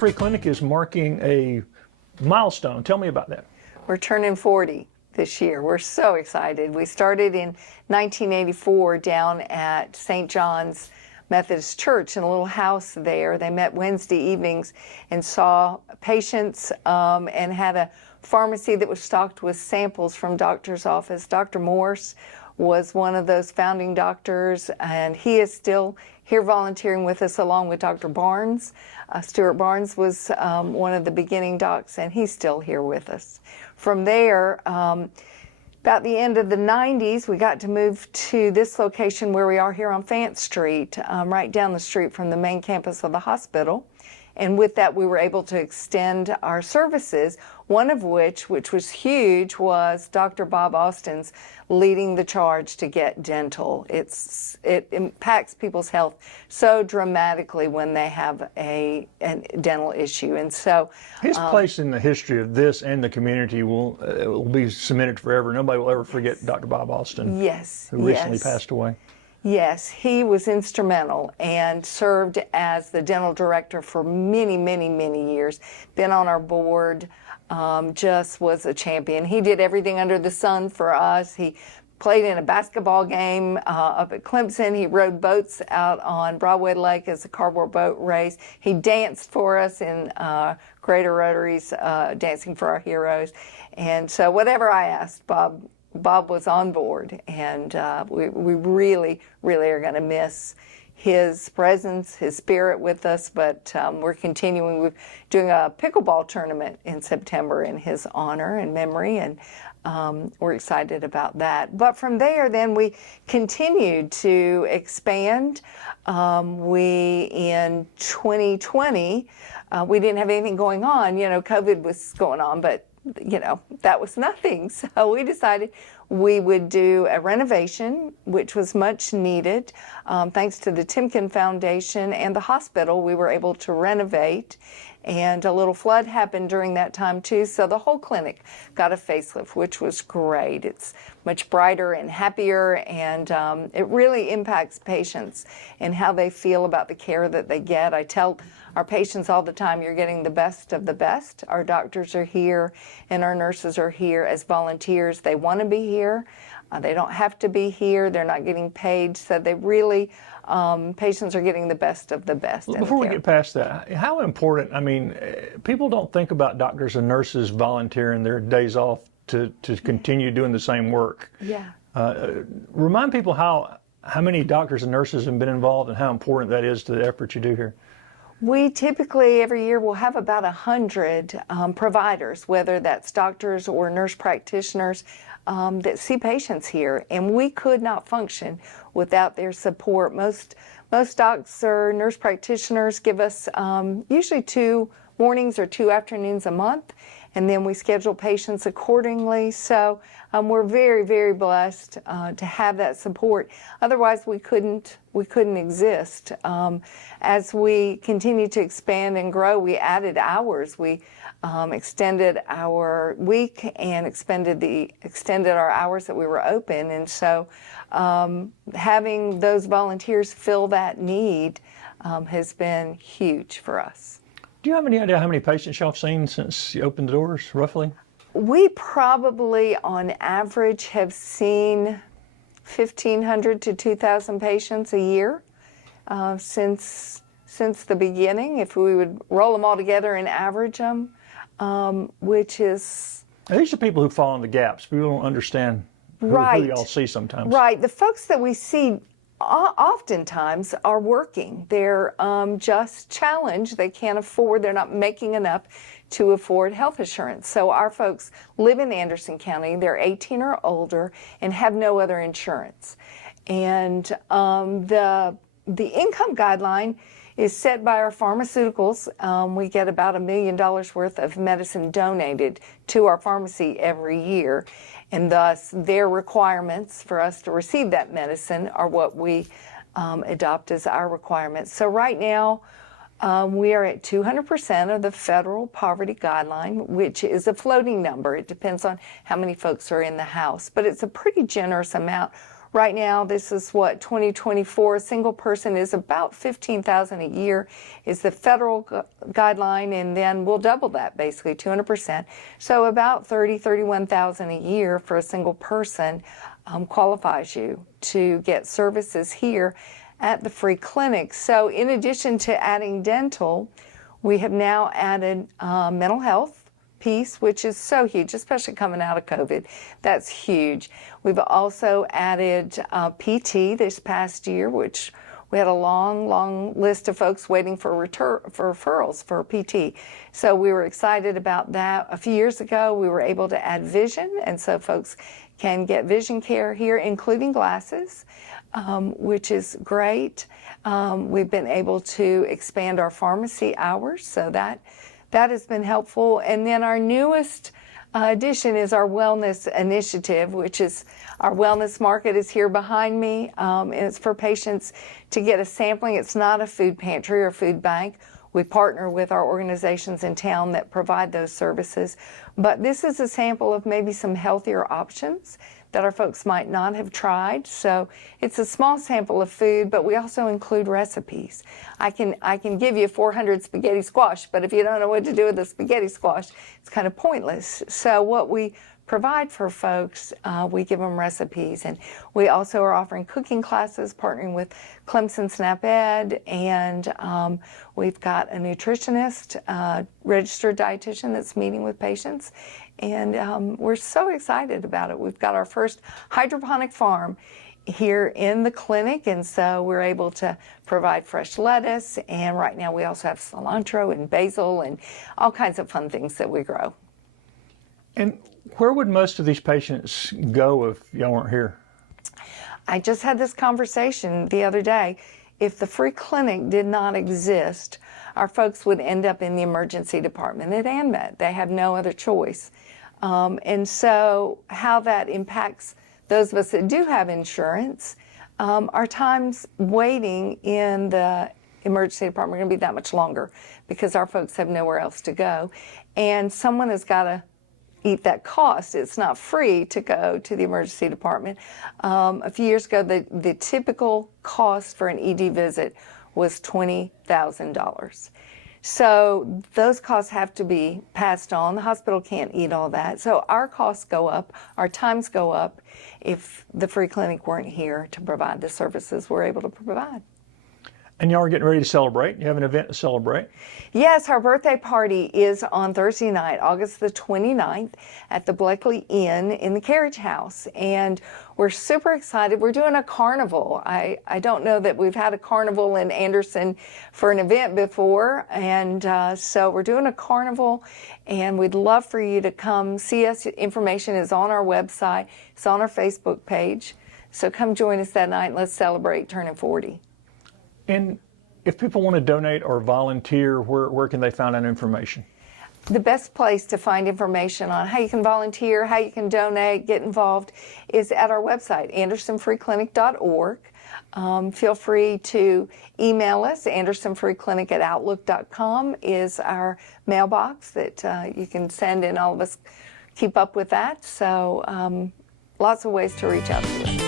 Free Clinic is marking a milestone. Tell me about that. We're turning 40 this year. We're so excited. We started in 1984 down at St. John's Methodist Church in a little house there. They met Wednesday evenings and saw patients and had a pharmacy that was stocked with samples from doctor's office. Dr. Morse was one of those founding doctors, and he is still here volunteering with us along with Dr. Barnes. Stuart Barnes was one of the beginning docs, and he's still here with us. From there, about the end of the 90s, we got to move to this location where we are here on Fant Street, right down the street from the main campus of the hospital. And with that, we were able to extend our services, one of which was huge, was Dr. Bob Austin's leading the charge to get dental. It impacts people's health so dramatically when they have a dental issue. And so his place in the history of this and the community will be cemented forever. Nobody will ever forget Dr. Bob Austin, who recently passed away. Yes, he was instrumental and served as the dental director for many, many, many years. Been on our board, just was a champion. He did everything under the sun for us. He played in a basketball game up at Clemson. He rowed boats out on Broadway Lake as a cardboard boat race. He danced for us in Greater Rotaries, Dancing for Our Heroes. And so whatever I asked, Bob was on board, and we really, really are going to miss his presence, his spirit with us, but we're continuing. We're doing a pickleball tournament in September in his honor and memory, and we're excited about that. But from there, then we continued to expand. In 2020, we didn't have anything going on. COVID was going on, but that was nothing. So we decided we would do a renovation, which was much needed. Thanks to the Timken Foundation and the hospital, we were able to renovate. And a little flood happened during that time too, so the whole clinic got a facelift, which was great. It's much brighter and happier, and it really impacts patients and how they feel about the care that they get. I tell our patients all the time, you're getting the best of the best. Our doctors are here and our nurses are here as volunteers. They want to be here. They don't have to be here. They're not getting paid, so they really patients are getting the best of the best. Before we get past that, how important, people don't think about doctors and nurses volunteering their days off to continue doing the same work. Yeah. Remind people how many doctors and nurses have been involved and how important that is to the effort you do here. We typically every year will have about 100 providers, whether that's doctors or nurse practitioners, that see patients here, and we could not function without their support. Most docs or nurse practitioners give us usually 2 mornings or 2 afternoons a month, and then we schedule patients accordingly. So we're very, very blessed to have that support. Otherwise, we couldn't exist. As we continue to expand and grow, we added hours. We extended our week and extended our hours that we were open. And so having those volunteers fill that need has been huge for us. Do you have any idea how many patients y'all have seen since you opened the doors, roughly? We probably, on average, have seen 1,500 to 2,000 patients a year since the beginning. If we would roll them all together and average them, which is... Now, these are people who fall in the gaps. People don't understand who y'all see sometimes. Right. The folks that we see oftentimes are working. They're just challenged. They can't afford, they're not making enough to afford health insurance. So our folks live in Anderson County, they're 18 or older, and have no other insurance. And the income guideline is set by our pharmaceuticals. We get about $1 million worth of medicine donated to our pharmacy every year, and thus their requirements for us to receive that medicine are what we adopt as our requirements. So right now, we are at 200% of the federal poverty guideline, which is a floating number. It depends on how many folks are in the house, but it's a pretty generous amount Right now, this is what 2024, a single person is about $15,000 a year is the federal guideline, and then we'll double that, basically 200%. So about $31,000 a year for a single person qualifies you to get services here at the free clinic. So in addition to adding dental, we have now added mental health piece, which is so huge, especially coming out of COVID. That's huge. We've also added PT this past year, which we had a long list of folks waiting for referrals for PT. So we were excited about that. A few years ago, we were able to add vision, and so folks can get vision care here, including glasses, which is great. We've been able to expand our pharmacy hours, so that has been helpful. And then our newest addition is our wellness initiative, which is our wellness market is here behind me. And it's for patients to get a sampling. It's not a food pantry or food bank. We partner with our organizations in town that provide those services. But this is a sample of maybe some healthier options that our folks might not have tried. So it's a small sample of food, but we also include recipes. I can give you 400 spaghetti squash, but if you don't know what to do with the spaghetti squash, it's kind of pointless. So what we provide for folks, we give them recipes. And we also are offering cooking classes, partnering with Clemson Snap Ed, and we've got a nutritionist, registered dietitian that's meeting with patients. And we're so excited about it. We've got our first hydroponic farm here in the clinic, and so we're able to provide fresh lettuce. And right now we also have cilantro and basil and all kinds of fun things that we grow. And where would most of these patients go if y'all weren't here? I just had this conversation the other day. If the free clinic did not exist, our folks would end up in the emergency department at ANMET. They have no other choice. And so how that impacts those of us that do have insurance, our times waiting in the emergency department are going to be that much longer because our folks have nowhere else to go. And someone has got to eat that cost. It's not free to go to the emergency department. A few years ago, the typical cost for an ED visit was $20,000. So those costs have to be passed on. The hospital can't eat all that. So our costs go up, our times go up if the free clinic weren't here to provide the services we're able to provide. And y'all are getting ready to celebrate. You have an event to celebrate. Yes, our birthday party is on Thursday night, August the 29th, at the Bleckley Inn in the Carriage House. And we're super excited. We're doing a carnival. I don't know that we've had a carnival in Anderson for an event before. And so we're doing a carnival, and we'd love for you to come see us. Information is on our website. It's on our Facebook page. So come join us that night, and let's celebrate turning 40. And if people want to donate or volunteer, where can they find that information? The best place to find information on how you can volunteer, how you can donate, get involved, is at our website, andersonfreeclinic.org. Feel free to email us. andersonfreeclinic@outlook.com is our mailbox that you can send, and all of us keep up with that. So lots of ways to reach out to us.